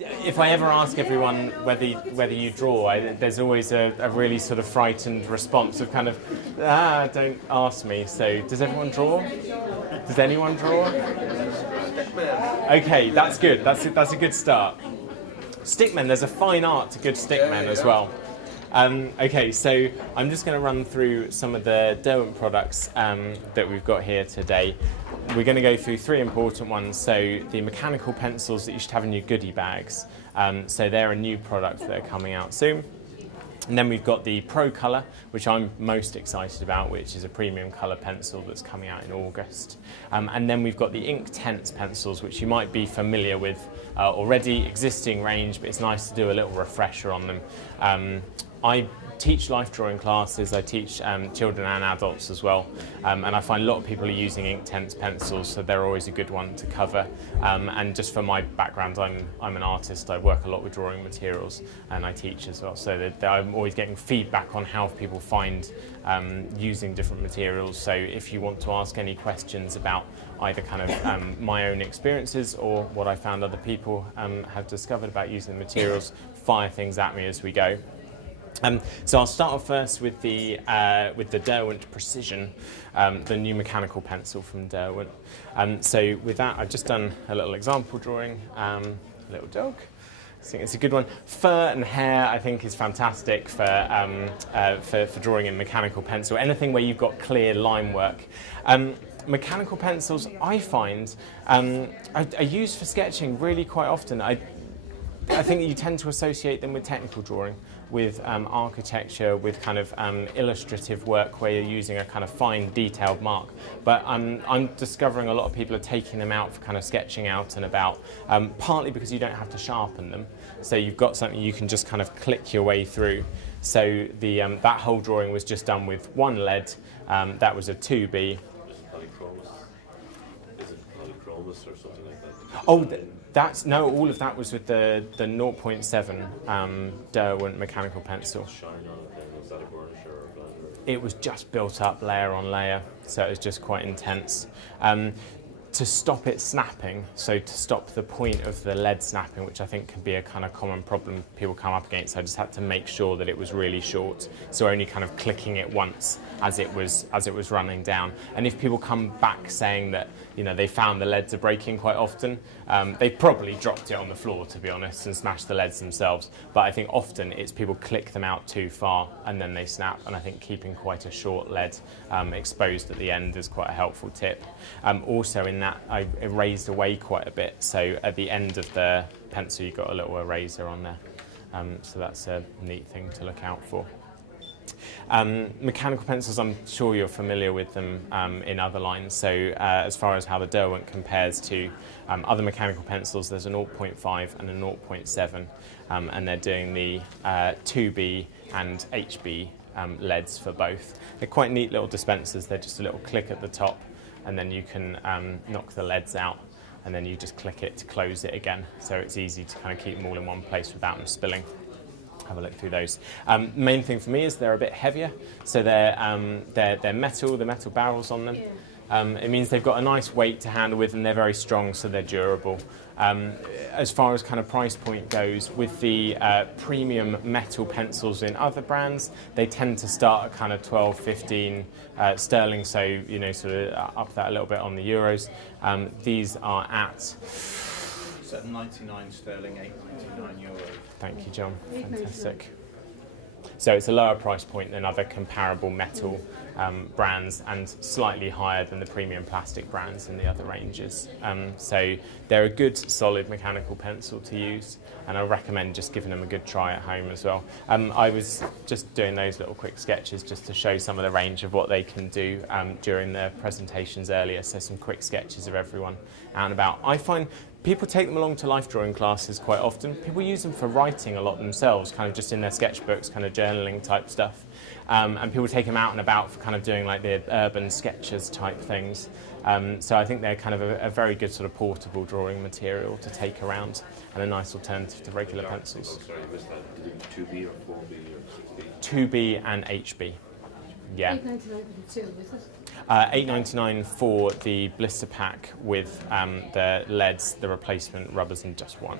if I ever ask everyone whether you draw, there's always a really sort of frightened response of kind of, don't ask me. So does everyone draw? Does anyone draw? Okay, that's good. That's a good start. Stickmen, there's a fine art to good stickmen as well. Okay, so I'm just going to run through some of the Derwent products that we've got here today. We're going to go through three important ones. So the mechanical pencils that you should have in your goodie bags. So they're a new product that are coming out soon. And then we've got the Pro Colour, which I'm most excited about, which is a premium colour pencil that's coming out in August. And then we've got the Inktense pencils, which you might be familiar with already, existing range, but it's nice to do a little refresher on them. I teach life drawing classes, I teach children and adults as well, and I find a lot of people are using Inktense pencils, so they're always a good one to cover. And just for my background, I'm an artist, I work a lot with drawing materials, and I teach as well, so that I'm always getting feedback on how people find using different materials. So if you want to ask any questions about either kind of my own experiences or what I found other people have discovered about using the materials, fire things at me as we go. So I'll start off first with the Derwent Precision, the new mechanical pencil from Derwent. So with that, I've just done a little example drawing, little dog. I think it's a good one. Fur and hair, I think, is fantastic for drawing in mechanical pencil. Anything where you've got clear line work. Mechanical pencils, I find, are used for sketching really quite often. I think you tend to associate them with technical drawing, with architecture, with kind of illustrative work where you're using a kind of fine detailed mark. But I'm discovering a lot of people are taking them out for kind of sketching out and about, partly because you don't have to sharpen them. So you've got something you can just kind of click your way through. So the that whole drawing was just done with one lead. That was a 2B. Is it polychromos or something like that? Oh, no, all of that was with the 0.7 Derwent mechanical pencil. Shine on it then, was that a burnisher or a blender? It was just built up layer on layer, so it was just quite intense. To stop it snapping, so to stop the point of the lead snapping, which I think can be a kind of common problem people come up against, I just had to make sure that it was really short, so only kind of clicking it once as it was running down. And if people come back saying that, you know, they found the leads are breaking quite often, they probably dropped it on the floor, to be honest, and smashed the leads themselves. But I think often it's people click them out too far and then they snap, and I think keeping quite a short lead exposed at the end is quite a helpful tip. Also in that, I erased away quite a bit, so at the end of the pencil you've got a little eraser on there, so that's a neat thing to look out for. Mechanical pencils, I'm sure you're familiar with them in other lines. So as far as how the Derwent compares to other mechanical pencils, there's a 0.5 and a 0.7, and they're doing the 2B and HB leads for both. They're quite neat little dispensers. They're just a little click at the top, and then you can knock the leads out, and then you just click it to close it again. So it's easy to kind of keep them all in one place without them spilling. Have a look through those. Main thing for me is they're a bit heavier, so they're metal, the metal barrels on them. It means they've got a nice weight to handle with, and they're very strong, so they're durable. As far as kind of price point goes, with the premium metal pencils in other brands, they tend to start at kind of 12, 15 sterling, so, you know, sort of up that a little bit on the euros. These are at 7.99 sterling, 8.99 euro. Thank you, John. Fantastic. So it's a lower price point than other comparable metal brands, and slightly higher than the premium plastic brands in the other ranges. So they're a good, solid mechanical pencil to use, and I recommend just giving them a good try at home as well. I was just doing those little quick sketches just to show some of the range of what they can do during the presentations earlier, so some quick sketches of everyone out and about. I find people take them along to life drawing classes quite often. People use them for writing a lot themselves, kind of just in their sketchbooks, kind of journaling type stuff. And people take them out and about for kind of doing like the urban sketches type things. So I think they're kind of a very good sort of portable drawing material to take around, and a nice alternative to regular pencils. Oh, sorry, was that 2B or 4B or 6B? 2B and HB. Yeah. £8.99 for the two, is it? £8.99 for the blister pack with the leads, the replacement rubbers, and just one.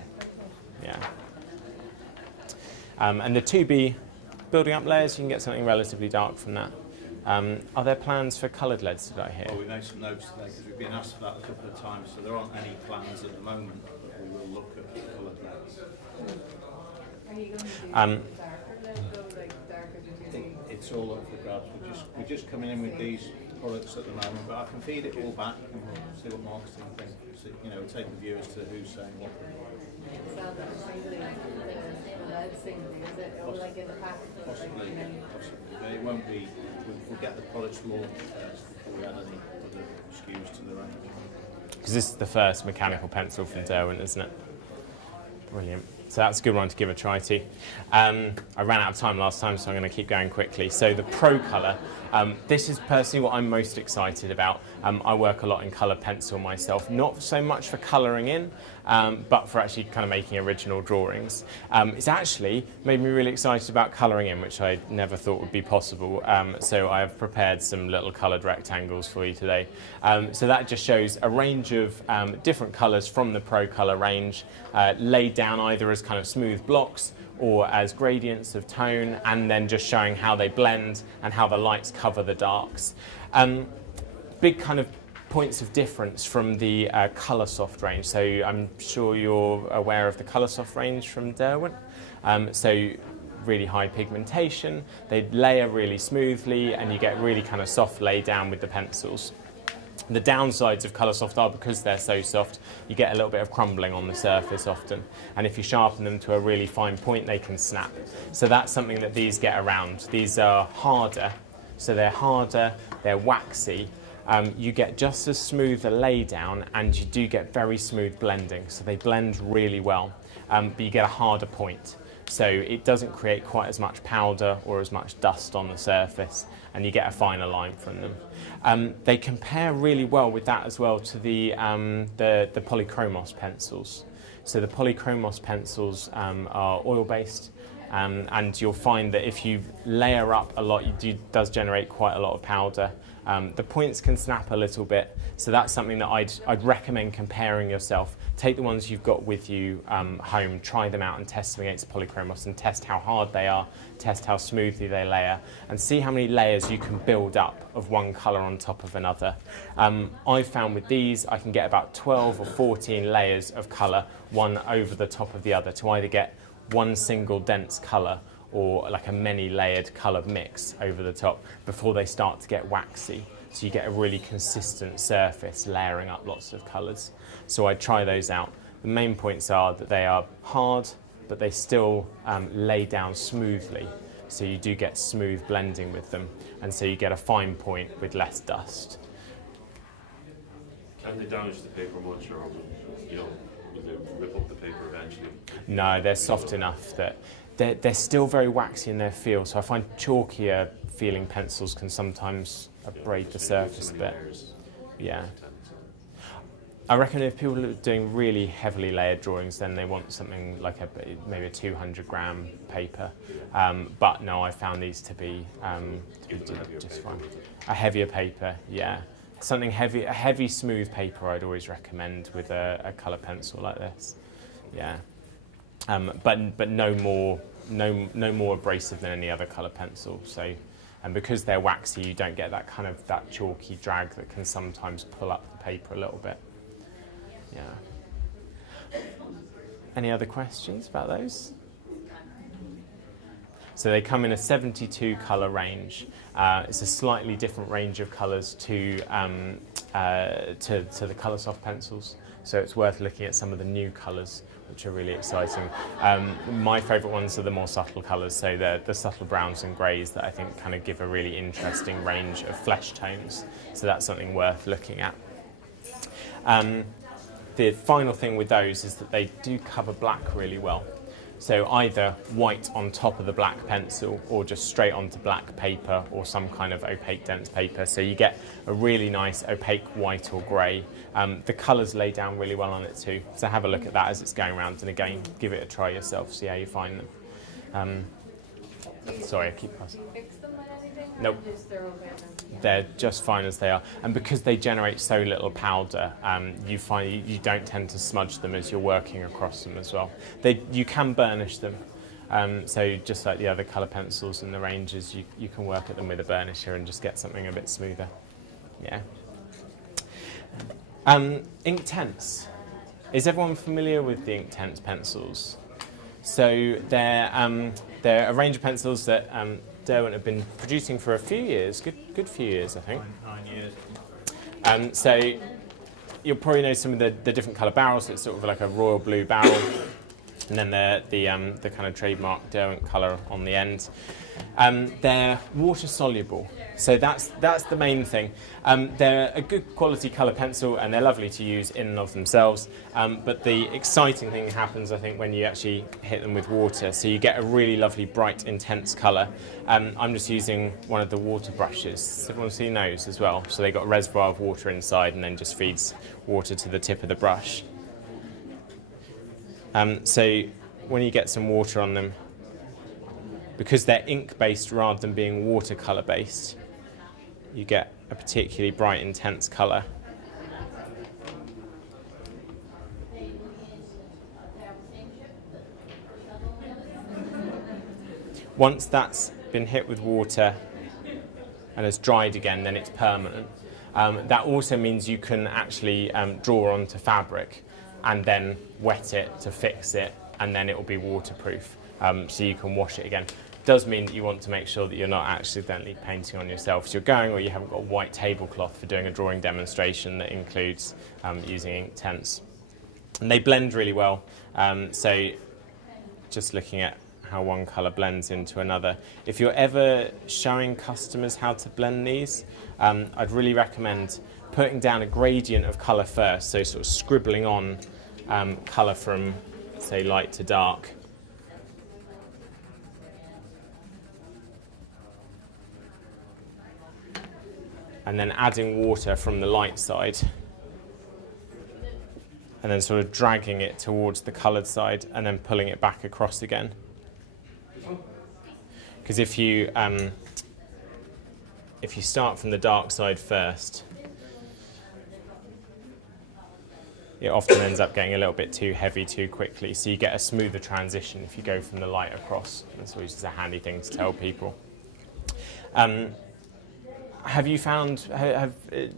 Yeah. And the 2B building up layers, you can get something relatively dark from that. Are there plans for coloured leads, did I hear? Well, we made some notes today because we've been asked for that a couple of times, so there aren't any plans at the moment, but we will look at coloured LEDs. Are you going to do Um, darker lead though, like darker to It's all up for grabs. We're just coming in with these products at the moment, but I can feed it all back and we'll see what marketing think. See, you know, take a view as to who's saying what. sell them singly, the lead singly, is it? Or like in the pack? Possibly, Like, you know, possibly. It won't be. We'll get the products launched first before we add any other SKUs to the range. Because this is the first mechanical pencil from Derwent, isn't it? Brilliant. So that's a good one to give a try to. I ran out of time last time, so I'm going to keep going quickly. So the Pro Colour, this is personally what I'm most excited about. I work a lot in colour pencil myself, not so much for colouring in, but for actually kind of making original drawings. It's actually made me really excited about colouring in, which I never thought would be possible. So I have prepared some little coloured rectangles for you today. So that just shows a range of different colours from the Pro Colour range, laid down either as kind of smooth blocks or as gradients of tone, and then just showing how they blend and how the lights cover the darks. Big kind of points of difference from the Coloursoft range. So I'm sure you're aware of the Coloursoft range from Derwent. So really high pigmentation, they layer really smoothly, and you get really kind of soft lay down with the pencils. The downsides of Coloursoft are because they're so soft, you get a little bit of crumbling on the surface often. And if you sharpen them to a really fine point, they can snap. So that's something that these get around. These are harder, so they're harder, they're waxy. You get just as smooth a lay down, and you do get very smooth blending. So they blend really well, but you get a harder point. So it doesn't create quite as much powder or as much dust on the surface, and you get a finer line from them. They compare really well with that as well to the polychromos pencils. So the polychromos pencils are oil-based, and you'll find that if you layer up a lot, it does generate quite a lot of powder. The points can snap a little bit, so that's something that I'd recommend comparing yourself. Take the ones you've got with you home, try them out and test them against polychromos, and test how hard they are, test how smoothly they layer, and see how many layers you can build up of one colour on top of another. I've found with these I can get about 12 or 14 layers of colour, one over the top of the other, to either get one single dense colour or like a many layered colour mix over the top before they start to get waxy. So you get a really consistent surface layering up lots of colours. So I try those out. The main points are that they are hard, but they still lay down smoothly. So you do get smooth blending with them, and so you get a fine point with less dust. Can they damage the paper much, or will they rip up the paper eventually? No, they're soft enough that they're still very waxy in their feel. So I find chalkier feeling pencils can sometimes abrade the surface a bit. Yeah. I reckon if people are doing really heavily layered drawings, then they want something like maybe a 200 gram paper. But no, I found these to be just fine. A heavier paper, yeah. Something heavy, a heavy smooth paper I'd always recommend with a colour pencil like this. Yeah. But no more abrasive than any other colour pencil. So, and because they're waxy, you don't get that chalky drag that can sometimes pull up the paper a little bit. Yeah. Any other questions about those? So they come in a 72 colour range. It's a slightly different range of colours to the Coloursoft pencils. So it's worth looking at some of the new colours, which are really exciting. My favourite ones are the more subtle colours, so the subtle browns and greys that I think kind of give a really interesting range of flesh tones. So that's something worth looking at. The final thing with those is that they do cover black really well. So either white on top of the black pencil, or just straight onto black paper or some kind of opaque dense paper. So you get a really nice opaque white or grey. The colours lay down really well on it too. So have a look at that as it's going around, and again, give it a try yourself, see how you find them. Sorry, I keep passing. Do you fix them with anything, Nope. They're okay then. They're just fine as they are, and because they generate so little powder, you find you don't tend to smudge them as you're working across them as well. You can burnish them, so just like the other colour pencils in the ranges, you can work at them with a burnisher and just get something a bit smoother. Yeah. Inktense. Is everyone familiar with the Inktense pencils? So they're a range of pencils that Derwent have been producing for a few years, good few years, I think. 9 years. So you'll probably know some of the different colour barrels. So it's sort of like a royal blue barrel, and then the kind of trademark Derwent colour on the end. They're water soluble, so that's the main thing. They're a good quality colour pencil, and they're lovely to use in and of themselves. But the exciting thing happens, I think, when you actually hit them with water. So you get a really lovely, bright, intense colour. I'm just using one of the water brushes. Has everyone seen those as well? So they've got a reservoir of water inside, and then just feeds water to the tip of the brush. So when you get some water on them, because they're ink-based rather than being watercolour-based, you get a particularly bright, intense colour. Once that's been hit with water and has dried again, then it's permanent. That also means you can actually draw onto fabric and then wet it to fix it, and then it will be waterproof, so you can wash it again. Does mean that you want to make sure that you're not accidentally painting on yourself. So you're going, or you haven't got a white tablecloth for doing a drawing demonstration that includes using Inktense. And they blend really well. So just looking at how one colour blends into another. If you're ever showing customers how to blend these, I'd really recommend putting down a gradient of colour first, so sort of scribbling on colour from, say, light to dark. And then adding water from the light side, and then sort of dragging it towards the coloured side and then pulling it back across again. Because if you start from the dark side first, it often ends up getting a little bit too heavy too quickly, so you get a smoother transition if you go from the light across. That's always just a handy thing to tell people. Have you found,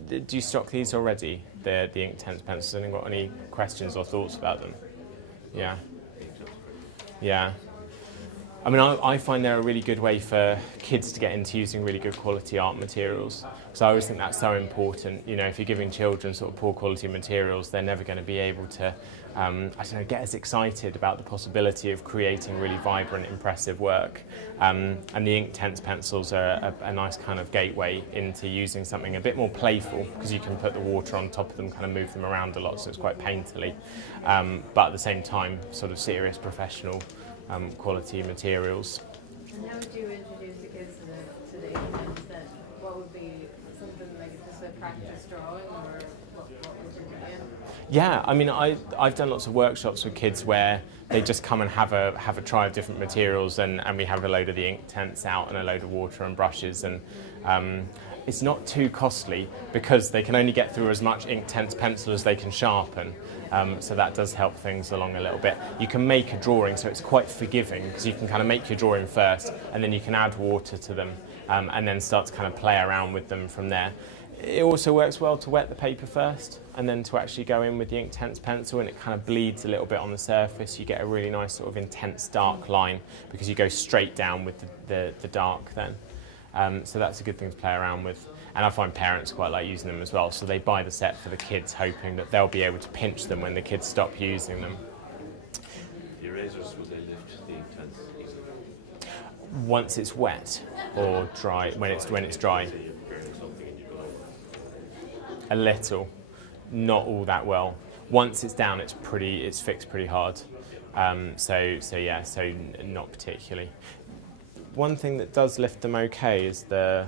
do you stock these already, the Inktense pencils? Anyone got any questions or thoughts about them? Yeah. Yeah. I mean, I find they're a really good way for kids to get into using really good quality art materials. So I always think that's so important. You know, if you're giving children sort of poor quality materials, they're never going to be able to, I don't know, get as excited about the possibility of creating really vibrant, impressive work. And the Inktense pencils are a nice kind of gateway into using something a bit more playful, because you can put the water on top of them, kind of move them around a lot, so it's quite painterly. But at the same time, sort of serious, professional quality materials. And how would you introduce the kids to the Inktense then? What would be something like just a practice drawing, or what would you do? Yeah, I mean, I've done lots of workshops with kids where they just come and have a try of different materials, and we have a load of the Inktense out and a load of water and brushes, and it's not too costly because they can only get through as much Inktense pencil as they can sharpen. So that does help things along a little bit. You can make a drawing, so it's quite forgiving, because you can kind of make your drawing first, and then you can add water to them, and then start to kind of play around with them from there. It also works well to wet the paper first, and then to actually go in with the Inktense pencil, and it kind of bleeds a little bit on the surface. You get a really nice sort of intense dark line, because you go straight down with the dark then. So that's a good thing to play around with. And I find parents quite like using them as well, so they buy the set for the kids, hoping that they'll be able to pinch them when the kids stop using them. The erasers, will they lift the Inktense easily? Once it's wet or dry, when it's dry, Say you're preparing something and you go over. a little, not all that well. Once it's down, it's fixed pretty hard. So not particularly. One thing that does lift them okay is the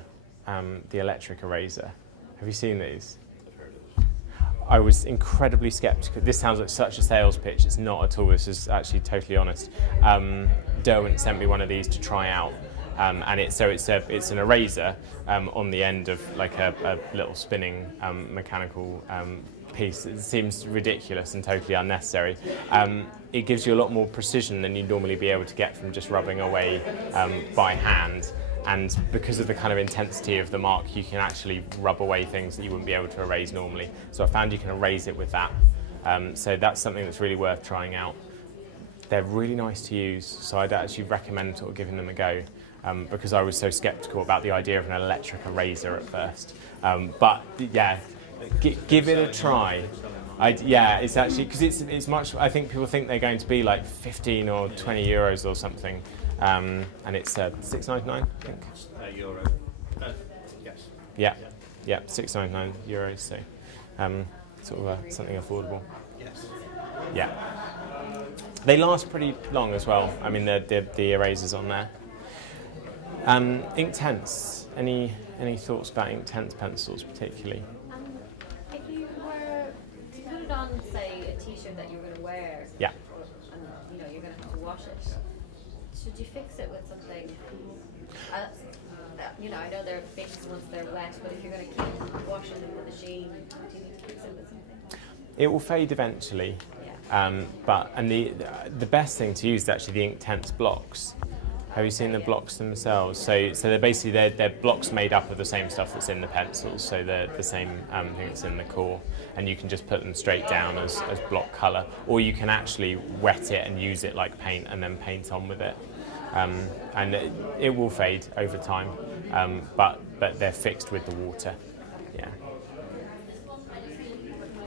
electric eraser. Have you seen these? I've heard of it. I was incredibly sceptical. This sounds like such a sales pitch. It's not at all. This is actually totally honest. Derwent sent me one of these to try out, and it's an eraser on the end of like a little spinning mechanical piece. It seems ridiculous and totally unnecessary. It gives you a lot more precision than you'd normally be able to get from just rubbing away by hand. And because of the kind of intensity of the mark, you can actually rub away things that you wouldn't be able to erase normally. So I found you can erase it with that. So that's something that's really worth trying out. They're really nice to use, so I'd actually recommend sort of giving them a go, because I was so sceptical about the idea of an electric eraser at first. But yeah, give it a try. Yeah, it's actually, because it's much, I think people think they're going to be like 15 or 20 euros or something. And it's €6.99, I think. Euro. Yes. Yeah, €6.99. So sort of something affordable. Yes. Yeah. They last pretty long as well. I mean, the erasers on there. Inktense. Any thoughts about Inktense pencils particularly? If you were to put it on, say, a T-shirt that you were going to wear, Yeah. and you're going to have to wash it, should you fix it with something? I know they're fixed once they're wet, but if you're going to keep washing them in the machine, do you need to fix it with something? It will fade eventually. Yeah. And the best thing to use is actually the Inktense blocks. Have you seen the blocks themselves? So they're basically they're blocks made up of the same stuff that's in the pencils. So they're the same thing that's in the core, and you can just put them straight down as block colour, or you can actually wet it and use it like paint and then paint on with it. And it will fade over time, but they're fixed with the water. Yeah.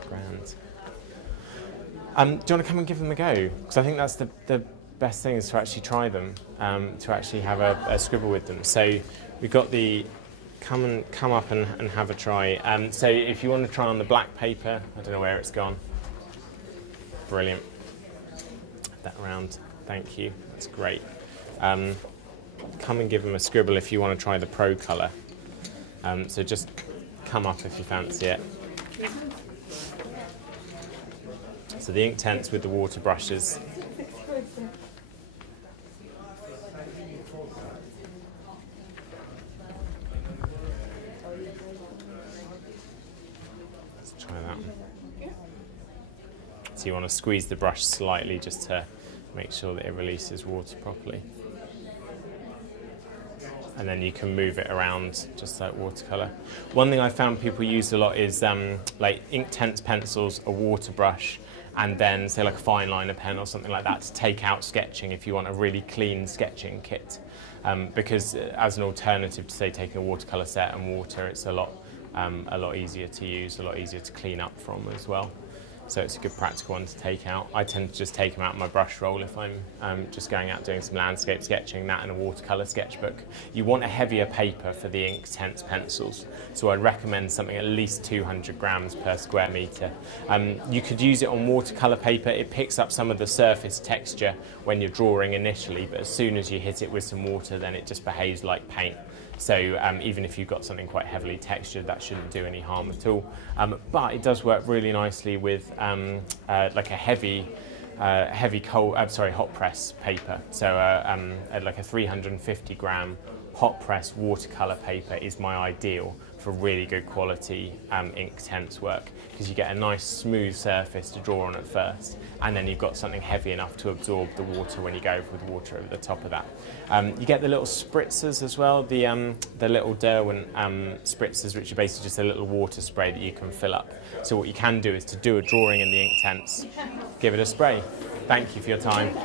Grand. Do you want to come and give them a go? Because I think that's the best thing is to actually try them, to actually have a scribble with them. So we've got the come up and have a try. So if you want to try on the black paper, I don't know where it's gone. Brilliant. That around. Thank you. That's great. Come and give them a scribble if you want to try the Pro colour. So just come up if you fancy it. So the Inktense with the water brushes. Let's try that one. So you want to squeeze the brush slightly just to make sure that it releases water properly. And then you can move it around just like watercolour. One thing I found people use a lot is like Inktense pencils, a water brush, and then say like a fine liner pen or something like that to take out sketching if you want a really clean sketching kit. Because as an alternative to say taking a watercolour set and water, it's a lot easier to use, a lot easier to clean up from as well. So it's a good practical one to take out. I tend to just take them out of my brush roll if I'm just going out doing some landscape sketching, that and a watercolour sketchbook. You want a heavier paper for the Inktense pencils, so I'd recommend something at least 200 grams per square metre. You could use it on watercolour paper. It picks up some of the surface texture when you're drawing initially, but as soon as you hit it with some water, then it just behaves like paint. So even if you've got something quite heavily textured, that shouldn't do any harm at all. But it does work really nicely with like a heavy hot press paper. So like a 350 gram hot press watercolour paper is my ideal for really good quality Inktense work, because you get a nice smooth surface to draw on at first, and then you've got something heavy enough to absorb the water when you go with water over the top of that. You get the little spritzers as well, the little Derwent spritzers, which are basically just a little water spray that you can fill up. So what you can do is to do a drawing in the Inktense, give it a spray. Thank you for your time.